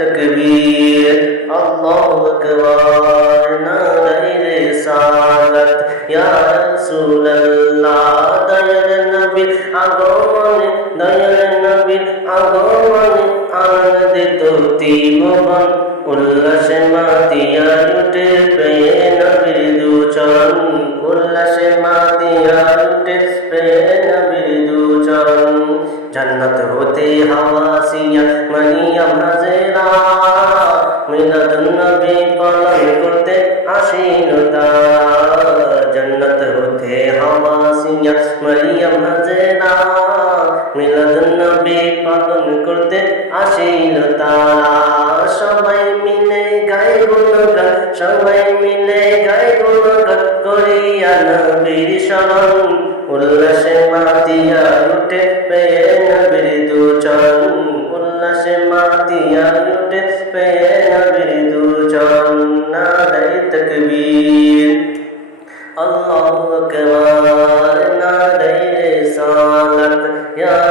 তকবীর আল্লাহু আকবার নারে রিসালাত ইয়া রাসূলুল্লাহ দয়াল নবীর আগমনে দয়াল নবীর আগমনে আনন্দিত তিমবন উল্লাসে মাতিয়া উঠে পেয়ে নবীর দুচরণ উল্লাসে মাতিয়া উঠে পেয়ে নবীর দুচরণ জান্নাত হতে হাওয়াসিয়া মারিয়াম হাজেরা মিলাদুন নবী পালন করতে আসিল তারা জান্নাত হতে হাওয়াসিয়া মারিয়াম হাজেরা মিলাদুন নবী পালন করতে আসিল তারা সবাই মিলে গায়ে গুণগান সবাই মিলে গায়ে গুণগান করিয়া নবীর শরণ উল্লাসে মাতিয়া উঠে পেয়ে নবীর দুচরণ উল্লাসে মাতিয়া উঠে পেয়ে নবীর দুচরণ নারে তকবীর আল্লাহু আকবার নারে রিসালাত ইয়া